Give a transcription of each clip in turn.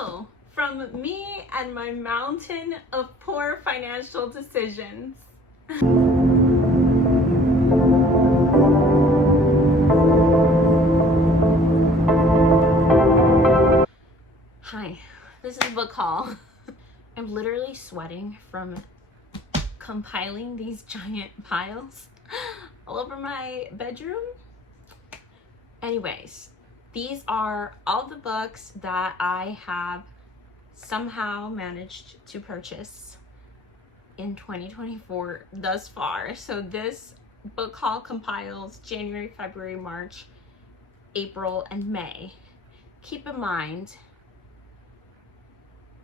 Hello, from me and my mountain of poor financial decisions. Hi, this is book haul. I'm literally sweating from compiling these giant piles all over my bedroom. Anyways, these are all the books that I have somehow managed to purchase in 2024 thus far. So this book haul compiles January, February, March, April, and May. Keep in mind,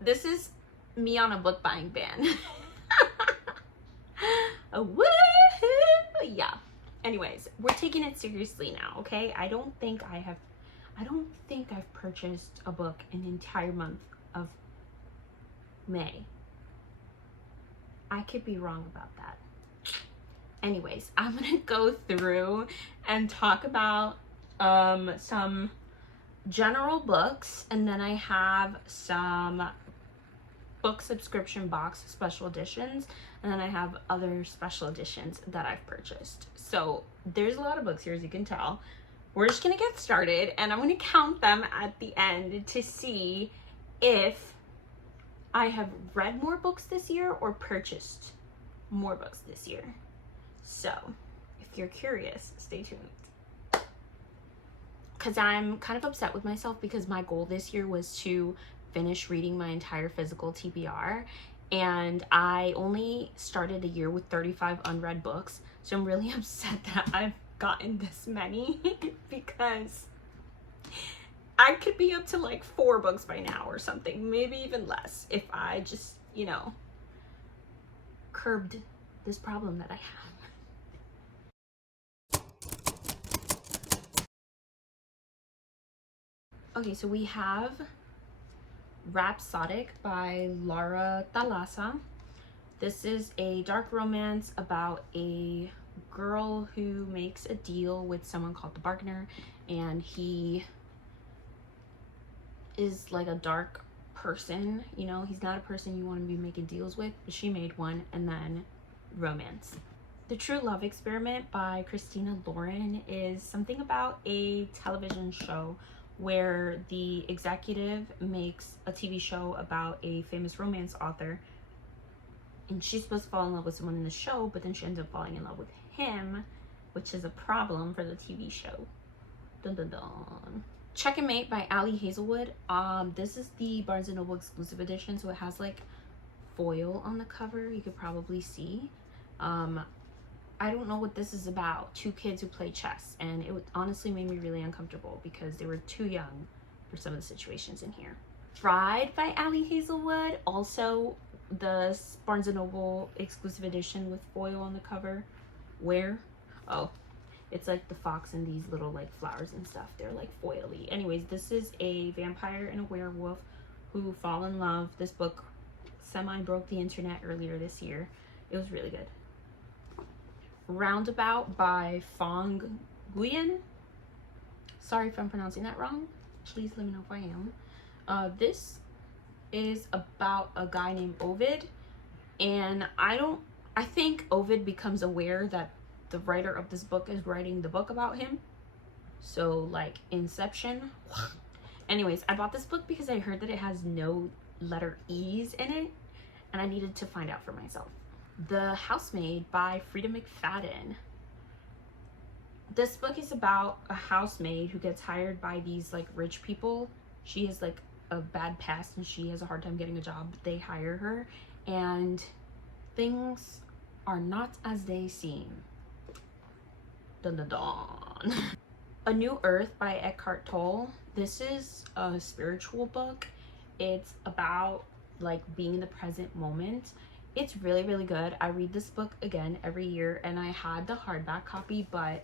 this is me on a book buying ban. Woohoo! Yeah. Anyways, we're taking it seriously now, okay? I don't think I've purchased a book in the entire month of May. I could be wrong about that. Anyways, I'm gonna go through and talk about some general books, and then I have some book subscription box special editions, and then I have other special editions that I've purchased. So there's a lot of books here, as you can tell. We're just gonna get started, and I'm gonna count them at the end to see if I have read more books this year or purchased more books this year. So if you're curious, stay tuned. Because I'm kind of upset with myself because my goal this year was to finish reading my entire physical TBR, and I only started the year with 35 unread books. So I'm really upset that I've gotten this many because I could be up to like 4 books by now or something, maybe even less, if I just, you know, curbed this problem that I have. Okay, so we have Rhapsodic by Laura Thalassa. This is a dark romance about a girl who makes a deal with someone called the Bargainer, and he is like a dark person, you know, he's not a person you want to be making deals with, but she made one. And then romance. The True Love Experiment by Christina Lauren is something about a television show where the executive makes a TV show about a famous romance author, and she's supposed to fall in love with someone in the show, but then she ends up falling in love with him, which is a problem for the TV show. Dun dun dun. Check and Mate by Ali Hazelwood. This is the Barnes & Noble exclusive edition, so it has like foil on the cover, you could probably see. I don't know what this is about. 2 kids who play chess, and it honestly made me really uncomfortable because they were too young for some of the situations in here. Fried by Ali Hazelwood, also the Barnes & Noble exclusive edition with foil on the cover. Where? Oh, it's like the fox and these little like flowers and stuff. They're like foily. Anyways, this is a vampire and a werewolf who fall in love. This book semi-broke the internet earlier this year. It was really good. Roundabout by Fong Nguyen. Sorry if I'm pronouncing that wrong. Please let me know if I am. This is about a guy named Ovid, and I think Ovid becomes aware that the writer of this book is writing the book about him. So like Inception. Anyways, I bought this book because I heard that it has no letter E's in it, and I needed to find out for myself. The Housemaid by Frida McFadden. This book is about a housemaid who gets hired by these like rich people. She has like a bad past and she has a hard time getting a job. They hire her, and things are not as they seem. Dun dun dun. A New Earth by Eckhart Tolle. This is a spiritual book. It's about like being in the present moment. It's really, really good. I read this book again every year, and I had the hardback copy, but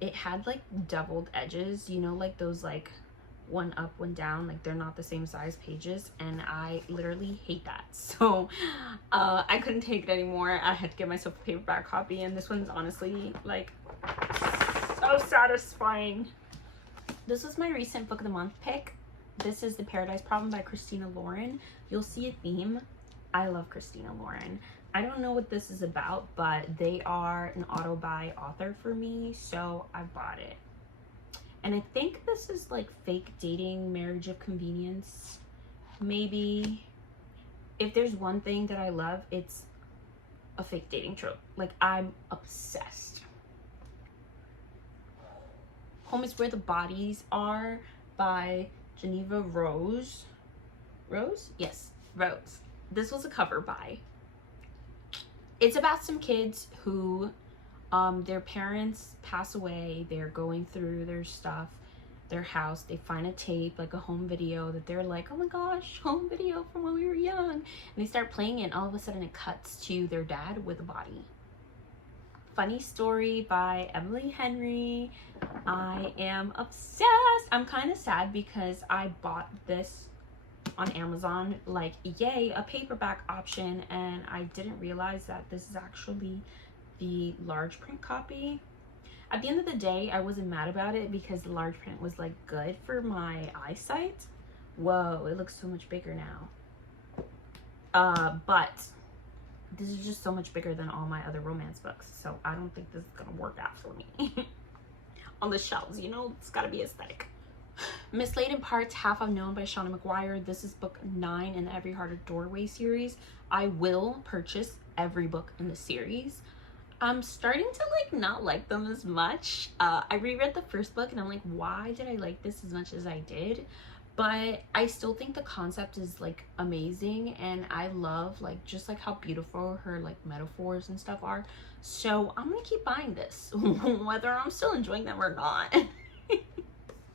it had like deviled edges, you know, like those like one up, one down, like they're not the same size pages, and I literally hate that. So I couldn't take it anymore. I had to get myself a paperback copy, and this one's honestly like so satisfying. This was my recent book of the month pick. This is The Paradise Problem by Christina Lauren. You'll see a theme. I love Christina Lauren. I don't know what this is about, but they are an auto-buy author for me, so I bought it. And I think this is like fake dating, marriage of convenience. Maybe. If there's one thing that I love, it's a fake dating trope. Like, I'm obsessed. Home is Where the Bodies Are by Geneva Rose. Rose? Yes, Rose. This was a cover buy. It's about some kids who their parents pass away. They're going through their stuff, their house. They find a tape, like a home video, that they're like, oh my gosh, home video from when we were young. And they start playing it, and all of a sudden it cuts to their dad with a body. Funny Story by Emily Henry. I am obsessed. I'm kind of sad because I bought this on Amazon, like, yay, a paperback option, and I didn't realize that this is actually the large print copy. At the end of the day, I wasn't mad about it because the large print was like good for my eyesight. Whoa, it looks so much bigger now. But this is just so much bigger than all my other romance books, so I don't think this is gonna work out for me. On the shelves, you know, it's gotta be aesthetic. Mislaid in Parts, Half Unknown by Shauna McGuire. This is book 9 in the Every Heart a Doorway series. I will purchase every book in the series. I'm starting to like not like them as much. I reread the first book and I'm like, why did I like this as much as I did? But I still think the concept is like amazing, and I love like just like how beautiful her like metaphors and stuff are. So I'm gonna keep buying this whether I'm still enjoying them or not.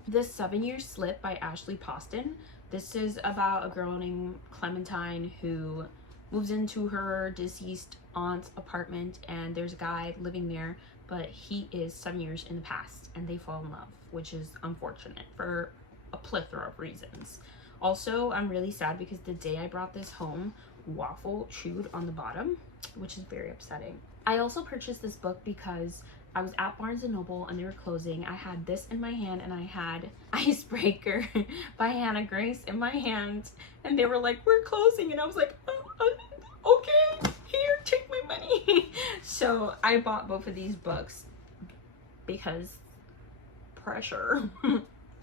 The 7-Year Slip by Ashley Poston. This is about a girl named Clementine who moves into her deceased aunt's apartment, and there's a guy living there, but he is 7 years in the past, and they fall in love, which is unfortunate for a plethora of reasons. Also, I'm really sad because the day I brought this home, waffle chewed on the bottom, which is very upsetting. I also purchased this book because I was at Barnes & Noble and they were closing. I had this in my hand and I had Icebreaker by Hannah Grace in my hand, and they were like, we're closing, and I was like, okay, here, take my money. So I bought both of these books because pressure.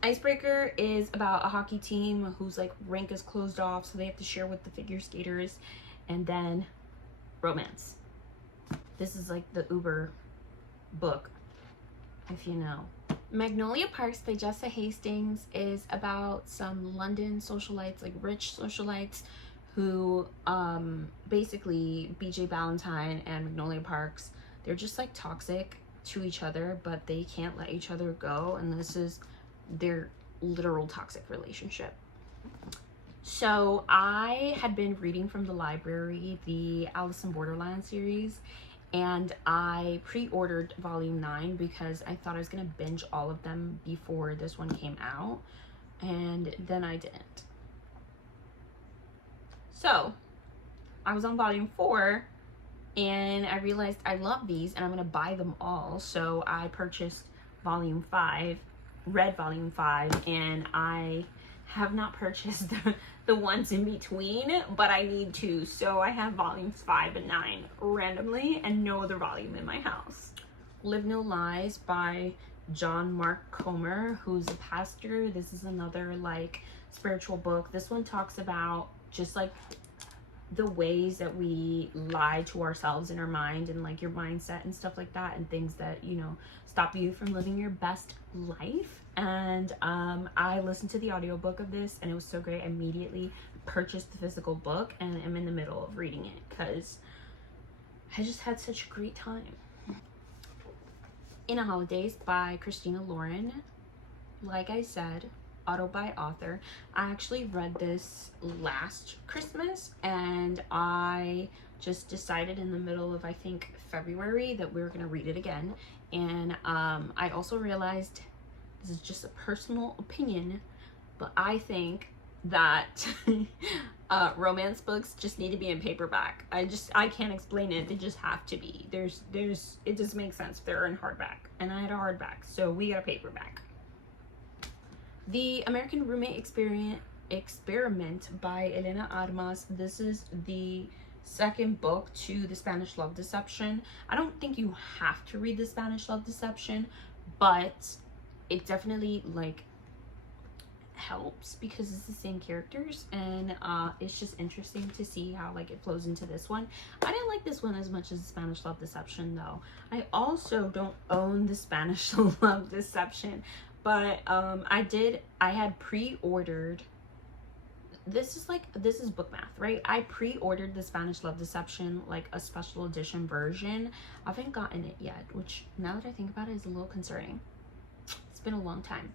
Icebreaker is about a hockey team whose like rink is closed off, so they have to share with the figure skaters. And then romance. This is like the Uber book, if you know. Magnolia Parks by Jessa Hastings is about some London socialites, like rich socialites, who basically BJ Ballantyne and Magnolia Parks, they're just like toxic to each other, but they can't let each other go, and this is their literal toxic relationship. So I had been reading from the library the Alice in Borderland series, and I pre-ordered volume 9 because I thought I was gonna binge all of them before this one came out, and then I didn't. So I was on volume 4 and I realized I love these and I'm gonna buy them all. So I purchased volume 5, read volume 5, and I have not purchased the ones in between, but I need to. So I have volumes 5 and 9 randomly and no other volume in my house. Live No Lies by John Mark Comer, who's a pastor. This is another like spiritual book. This one talks about just like the ways that we lie to ourselves in our mind, and like your mindset and stuff like that, and things that, you know, stop you from living your best life. And I listened to the audiobook of this and it was so great. I immediately purchased the physical book and I'm in the middle of reading it because I just had such a great time. In a Holidays by Christina Lauren. Like I said, auto-buy author. I actually read this last Christmas and I just decided in the middle of, I think, February that we were going to read it again. And I also realized, this is just a personal opinion, but I think that romance books just need to be in paperback. I can't explain it. They just have to be. It just makes sense if they're in hardback. And I had a hardback, so we got a paperback. The American Roommate Experiment by Elena Armas. This is the second book to the Spanish Love Deception. I don't think you have to read the Spanish Love Deception, but it definitely like helps because it's the same characters, and it's just interesting to see how like it flows into this one. I didn't like this one as much as the Spanish Love Deception though. I also don't own the Spanish Love Deception, but I had pre-ordered. This is book math, right? I pre-ordered the Spanish Love Deception, like a special edition version. I haven't gotten it yet, which now that I think about it is a little concerning. It's been a long time.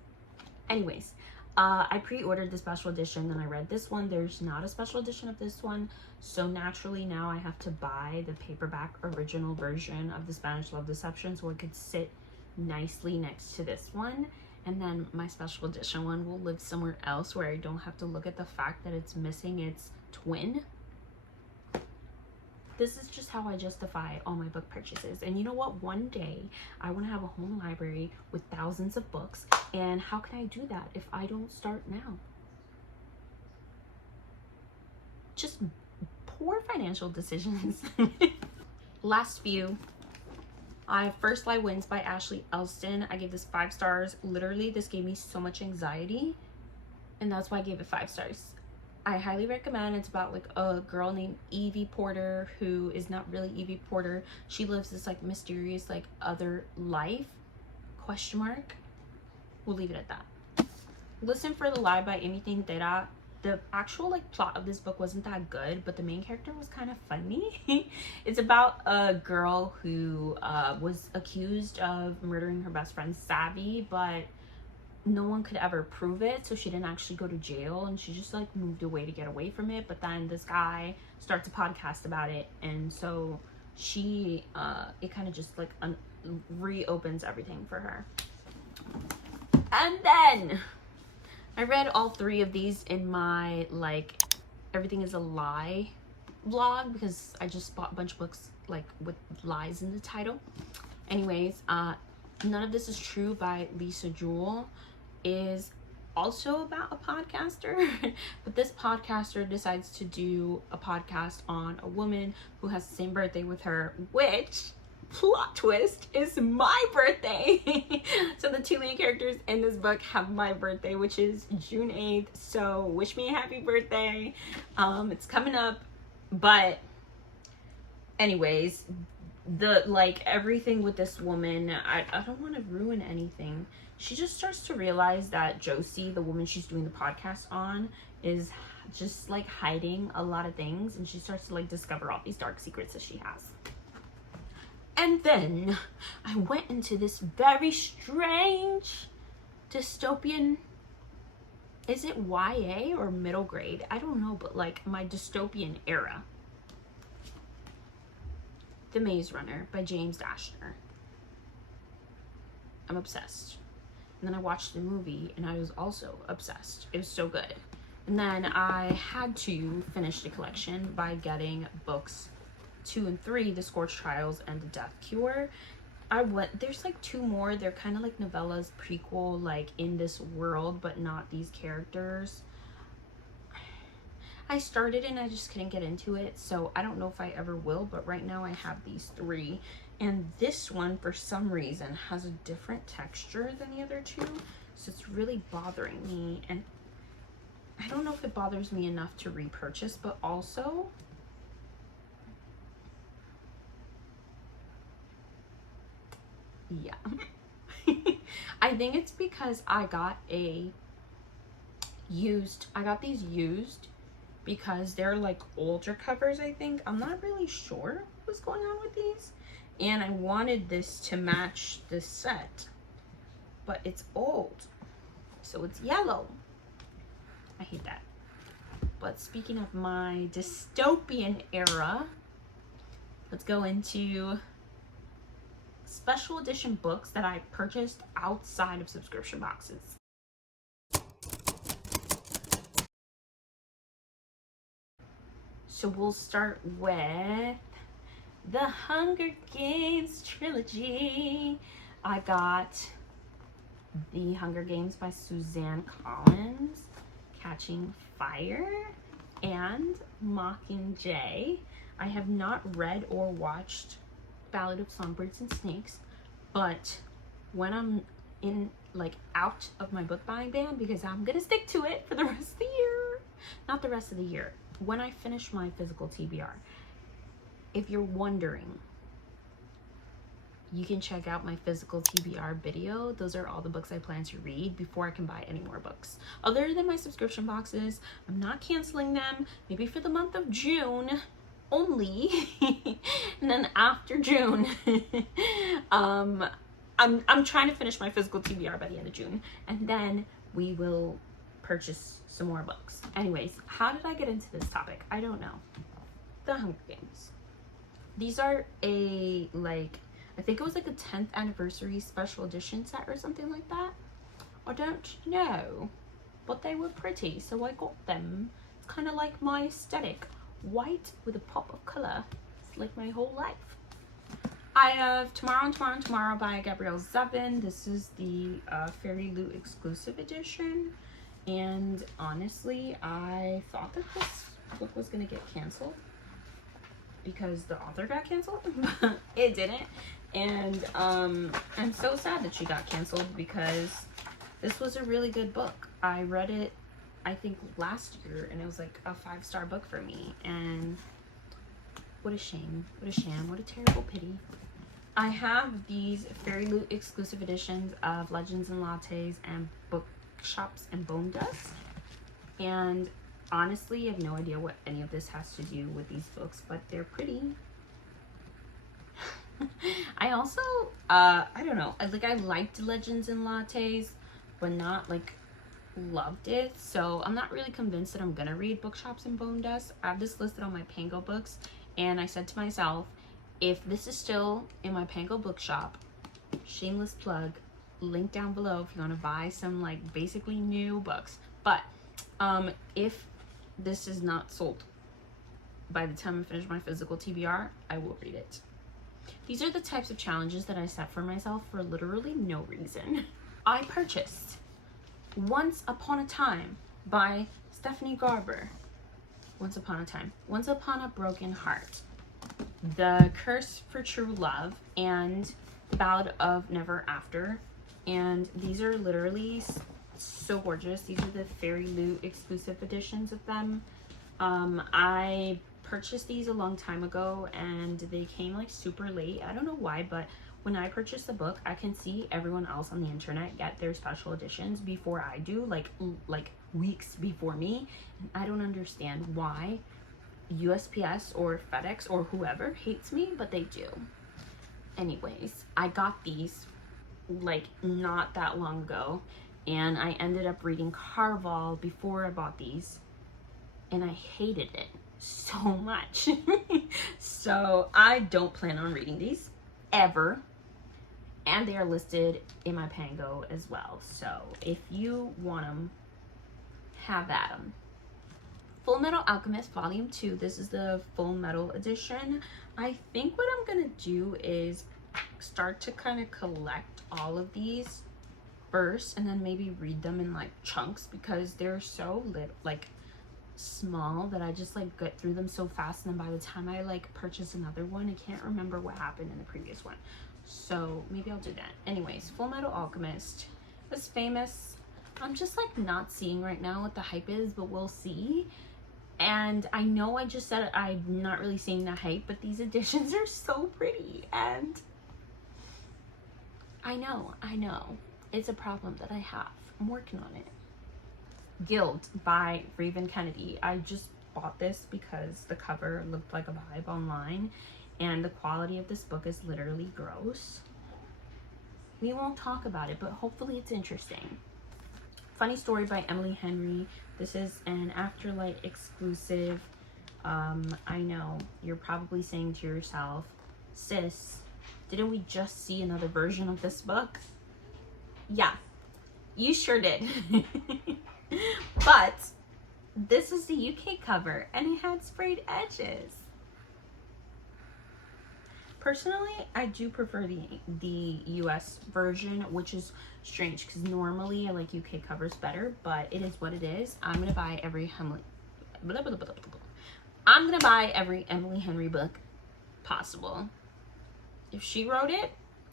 Anyways, I pre-ordered the special edition, then I read this one. There's not a special edition of this one, so naturally now I have to buy the paperback original version of the Spanish Love Deception so it could sit nicely next to this one, and then my special edition one will live somewhere else where I don't have to look at the fact that it's missing its twin. This is just how I justify all my book purchases. And you know what? One day I want to have a home library with thousands of books. And how can I do that if I don't start now? Just poor financial decisions. Last few. First Lie Wins by Ashley Elston. I gave this 5 stars. Literally, this gave me so much anxiety, and that's why I gave it 5 stars. I highly recommend. It's about like a girl named Evie Porter who is not really Evie Porter. She lives this like mysterious like other life, question mark. We'll leave it at that. Listen for the Lie by Amy Tintera. The actual like plot of this book wasn't that good, but the main character was kind of funny. It's about a girl who was accused of murdering her best friend Savvy, but no one could ever prove it, so she didn't actually go to jail, and she just like moved away to get away from it. But then this guy starts a podcast about it, and so she it kind of just like reopens everything for her. And then I read all 3 of these in my like Everything is a Lie vlog because I just bought a bunch of books like with lies in the title. Anyways, None of This Is True by Lisa Jewell is also about a podcaster, but this podcaster decides to do a podcast on a woman who has the same birthday with her, which, plot twist, is my birthday. So the 2 main characters in this book have my birthday, which is June 8th, so wish me a happy birthday. It's coming up, but anyways, the like everything with this woman, I don't want to ruin anything. She just starts to realize that Josie, the woman she's doing the podcast on, is just like hiding a lot of things, and she starts to like discover all these dark secrets that she has. And then I went into this very strange dystopian, is it YA or middle grade? I don't know, but like my dystopian era. The Maze Runner by James Dashner. I'm obsessed. And then I watched the movie and I was also obsessed. It was so good. And then I had to finish the collection by getting books 2 and 3, The Scorched Trials and The Death Cure. There's like 2 more. They're kind of like novellas, prequel, like in this world, but not these characters. I started and I just couldn't get into it, so I don't know if I ever will, but right now I have these 3. And this one, for some reason, has a different texture than the other 2, so it's really bothering me. And I don't know if it bothers me enough to repurchase, but also yeah. I think it's because I got these used because they're like older covers, I think. I'm not really sure what's going on with these. And I wanted this to match the set, but it's old, so it's yellow. I hate that. But speaking of my dystopian era, let's go into special edition books that I purchased outside of subscription boxes. So we'll start with the Hunger Games trilogy. I got The Hunger Games by Suzanne Collins, Catching Fire, and Mockingjay. I have not read or watched Ballad of Songbirds and Snakes, but when I'm in, like, out of my book buying ban, because I'm gonna stick to it for the rest of the year, not the rest of the year, when I finish my physical TBR. If you're wondering, you can check out my physical TBR video. Those are all the books I plan to read before I can buy any more books. Other than my subscription boxes, I'm not canceling them, maybe for the month of June only. And then after June, I'm trying to finish my physical TBR by the end of June, and then we will purchase some more books. Anyways, how did I get into this topic? I don't know. The Hunger Games. These are a, like, I think it was like a 10th anniversary special edition set or something like that. I don't know, but they were pretty, so I got them. It's kind of like my aesthetic. White with a pop of color. It's like my whole life. I have Tomorrow and Tomorrow and Tomorrow by Gabrielle Zevin. This is the Fairy Loot exclusive edition. And honestly, I thought that this book was going to get canceled because the author got canceled, but it didn't. And I'm so sad that she got canceled because this was a really good book. I read it, I think, last year, and it was like a 5-star book for me. And what a shame, what a sham, what a terrible pity. I have these Fairy Loot exclusive editions of Legends and Lattes and Bookshops and Bone Dust. And honestly, I have no idea what any of this has to do with these books, but they're pretty. I also, I don't know, I liked Legends and Lattes, but not, like, loved it. So I'm not really convinced that I'm gonna read Bookshops and Bone Dust. I have this listed on my Pango books, and I said to myself, if this is still in my Pango bookshop, shameless plug, link down below if you want to buy some, like, basically new books. But if this is not sold by the time I finish my physical TBR, I will read it. These are the types of challenges that I set for myself for literally no reason. I purchased Once Upon a Time by Stephanie Garber. Once Upon a Broken Heart, The Curse for True Love, and The Ballad of Never After. And these are literally so gorgeous. These are the Fairy Loot exclusive editions of them. I purchased these a long time ago and they came, like, super late. I don't know why, but when I purchase a book, I can see everyone else on the internet get their special editions before I do, like weeks before me. And I don't understand why USPS or FedEx or whoever hates me, but they do. Anyways, I got these, like, not that long ago, and I ended up reading Carval before I bought these, and I hated it so much. So I don't plan on reading these ever, and they are listed in my Pango as well. So if you want them, have at them. Full Metal Alchemist Volume 2. This is the Full Metal edition. I think what I'm gonna do is start to kind of collect all of these first, and then maybe read them in, like, chunks, because they're so small that I just, like, get through them so fast, and then by the time I, like, purchase another one, I can't remember what happened in the previous one. So maybe I'll do that. Anyways, Full Metal Alchemist was famous. I'm just, like, not seeing right now what the hype is, but we'll see. And I know I just said I'm not really seeing the hype, but these editions are so pretty, and I know it's a problem that I have. I'm working on it. Guild by Raven Kennedy. I just bought this because the cover looked like a vibe online, and the quality of this book is literally gross. We won't talk about it, but hopefully it's interesting. Funny Story by Emily Henry. This is an Afterlight exclusive. I know you're probably saying to yourself, sis, didn't we just see another version of this book? Yeah, you sure did. But this is the UK cover, and it had sprayed edges. Personally, I do prefer the US version, which is strange because normally I like UK covers better, but it is what it is. I'm gonna buy every Emily Henry book possible. If she wrote it,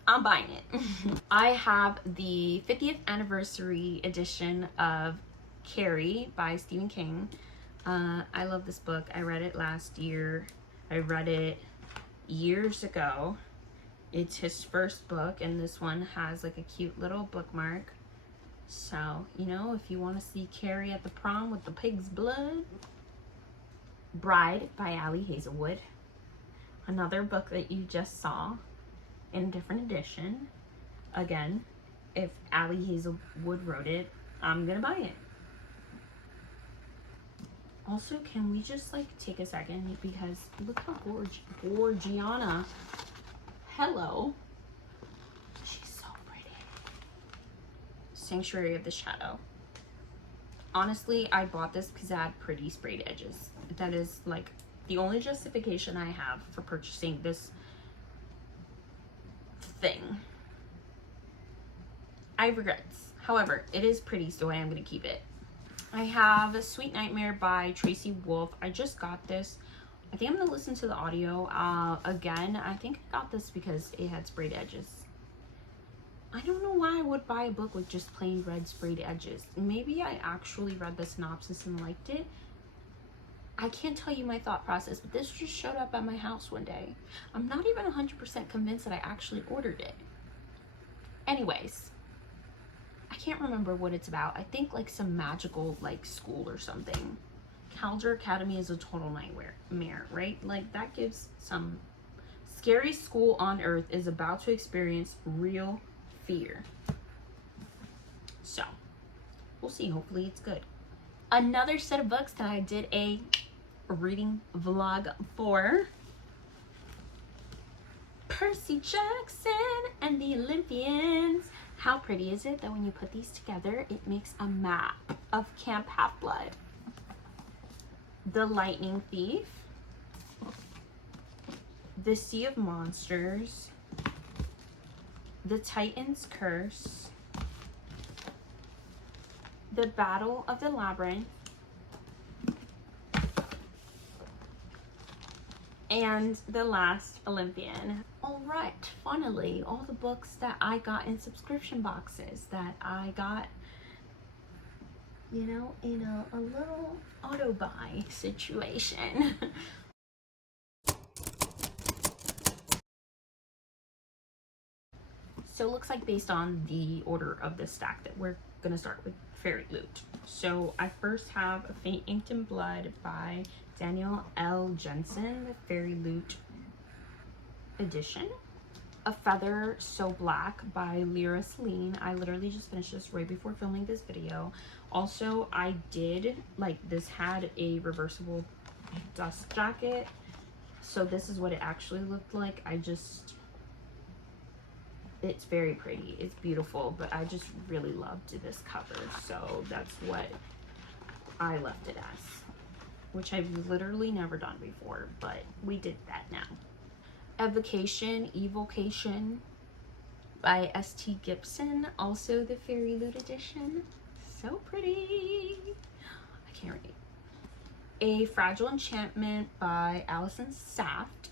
I'm buying it. I have the 50th anniversary edition of Carrie by Stephen King. I love this book. I read it last year. I read it years ago. It's his first book, and this one has like a cute little bookmark. So, you know, if you want to see Carrie at the prom with the pig's blood. Bride by Ali Hazelwood. Another book that you just saw in a different edition. Again, if Ali Hazelwood wrote it, I'm gonna buy it. Also, can we just like take a second, because look how Gorgiana. Hello. She's so pretty. Sanctuary of the Shadow. Honestly, I bought this because it had pretty sprayed edges. That is like the only justification I have for purchasing this thing. I have regrets. However, it is pretty, so I am going to keep it. I have A Sweet Nightmare by Tracy Wolff. I just got this. I think I'm going to listen to the audio again. I think I got this because it had sprayed edges. I don't know why I would buy a book with just plain red sprayed edges. Maybe I actually read the synopsis and liked it. I can't tell you my thought process, but this just showed up at my house one day. I'm not even 100% convinced that I actually ordered it. Anyways, I can't remember what it's about. I think like some magical like school or something. Calder Academy is a total nightmare, right? Like that gives some scary school on earth is about to experience real fear. So we'll see. Hopefully it's good. Another set of books that I did a reading vlog for. Percy Jackson and the Olympians. How pretty is it that when you put these together, it makes a map of Camp Half-Blood. The Lightning Thief. The Sea of Monsters. The Titan's Curse. The Battle of the Labyrinth. And The Last Olympian. All right, finally, all the books that I got in subscription boxes that I got, you know, in a little auto buy situation. So it looks like based on the order of this stack that we're gonna start with Fairy Loot. So I first have A Fate Inked in Blood by Daniel L. Jensen, the Fairy Loot edition. A Feather So Black by Lyra Celine. I literally just finished this right before filming this video. Also, I did, like, this had a reversible dust jacket. So this is what it actually looked like. It's very pretty. It's beautiful, but I just really loved this cover. So that's what I left it as, which I've literally never done before, but we did that now. Evocation by S.T. Gibson, also the Fairy Loot edition. So pretty. I can't read. A Fragile Enchantment by Alison Saft,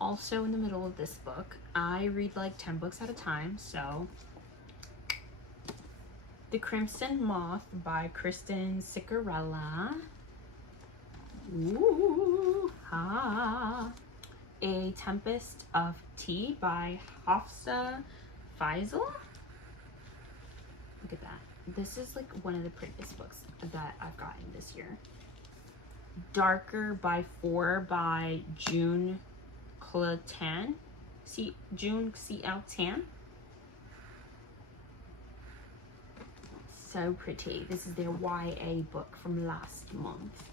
also in the middle of this book. I read like 10 books at a time, so. The Crimson Moth by Kristen Ciccarella. Ooh, ha. A Tempest of Tea by Hafsa Faisal. Look at that. This is like one of the prettiest books that I've gotten this year. Darker by Four by June Clatan. June C.L. Tan. So pretty. This is their YA book from last month.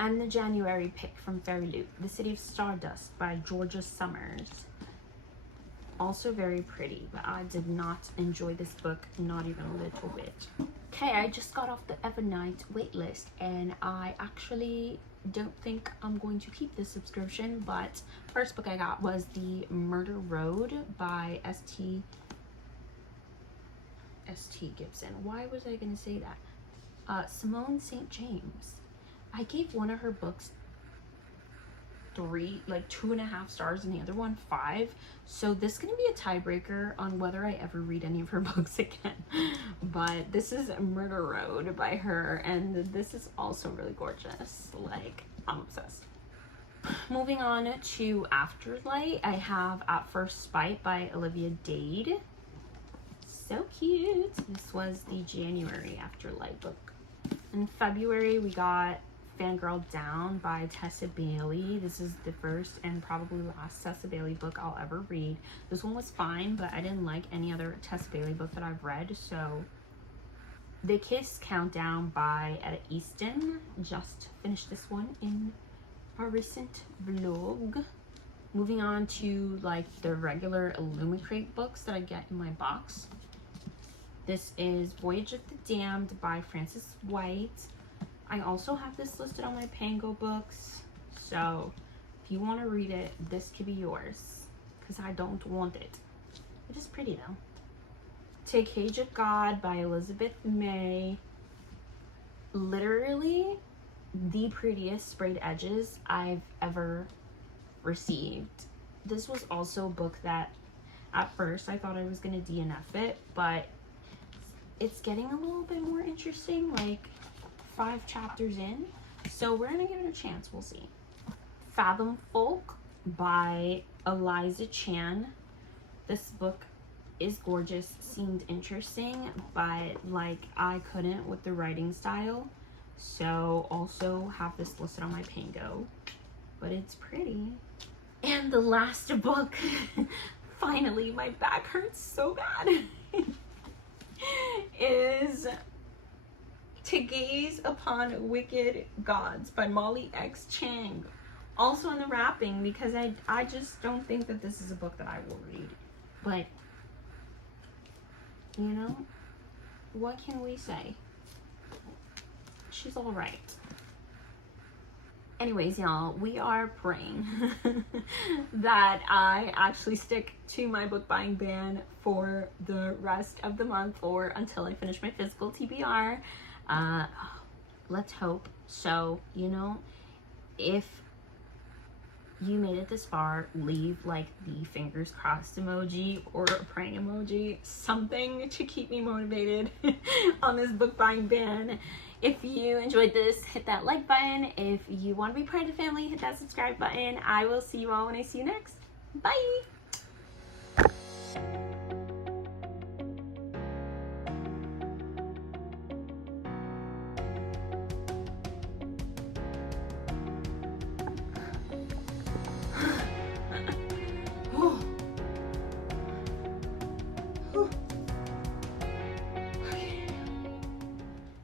And the January pick from Fairy Loot, The City of Stardust by Georgia Summers. Also very pretty, but I did not enjoy this book, not even a little bit. Okay, I just got off the Evernight waitlist, and I actually don't think I'm going to keep this subscription, but first book I got was The Murder Road by St. Gibson. Why was I going to say that? Simone St. James. I gave one of her books 2.5 stars and the other one 5. So this is gonna be a tiebreaker on whether I ever read any of her books again. But this is Murder Road by her, and this is also really gorgeous. Like, I'm obsessed. Moving on to Afterlight, I have At First Spite by Olivia Dade. So cute. This was the January Afterlight book. In February, we got Fangirl Down by Tessa Bailey. This is the first and probably last Tessa Bailey book I'll ever read. This one was fine, but I didn't like any other Tessa Bailey book that I've read, so The Kiss Countdown by Etta Easton. Just finished this one in a recent vlog. Moving on to like the regular Illumicrate books that I get in my box. This is Voyage of the Damned by Frances White. I also have this listed on my Pango books, so if you want to read it, this could be yours, because I don't want it. It is pretty though. Take Cage of God by Elizabeth May. Literally the prettiest sprayed edges I've ever received. This was also a book that at first I thought I was going to DNF it, but it's getting a little bit more interesting, like 5 chapters in, so we're gonna give it a chance. We'll see. Fathom Folk by Eliza Chan. This book is gorgeous, seemed interesting, but like I couldn't with the writing style, so also have this listed on my Pango, but it's pretty. And the last book, finally, my back hurts so bad, is To Gaze Upon Wicked Gods by Molly X. Chang. Also in the wrapping, because I just don't think that this is a book that I will read. But, you know, what can we say? She's alright. Anyways, y'all, we are praying that I actually stick to my book buying ban for the rest of the month or until I finish my physical TBR. Let's hope. So, you know, if you made it this far, leave like the fingers crossed emoji or a praying emoji, something to keep me motivated on this book buying ban. If you enjoyed this, hit that like button. If you want to be part of the family, hit that subscribe button. I will see you all when I see you next. Bye!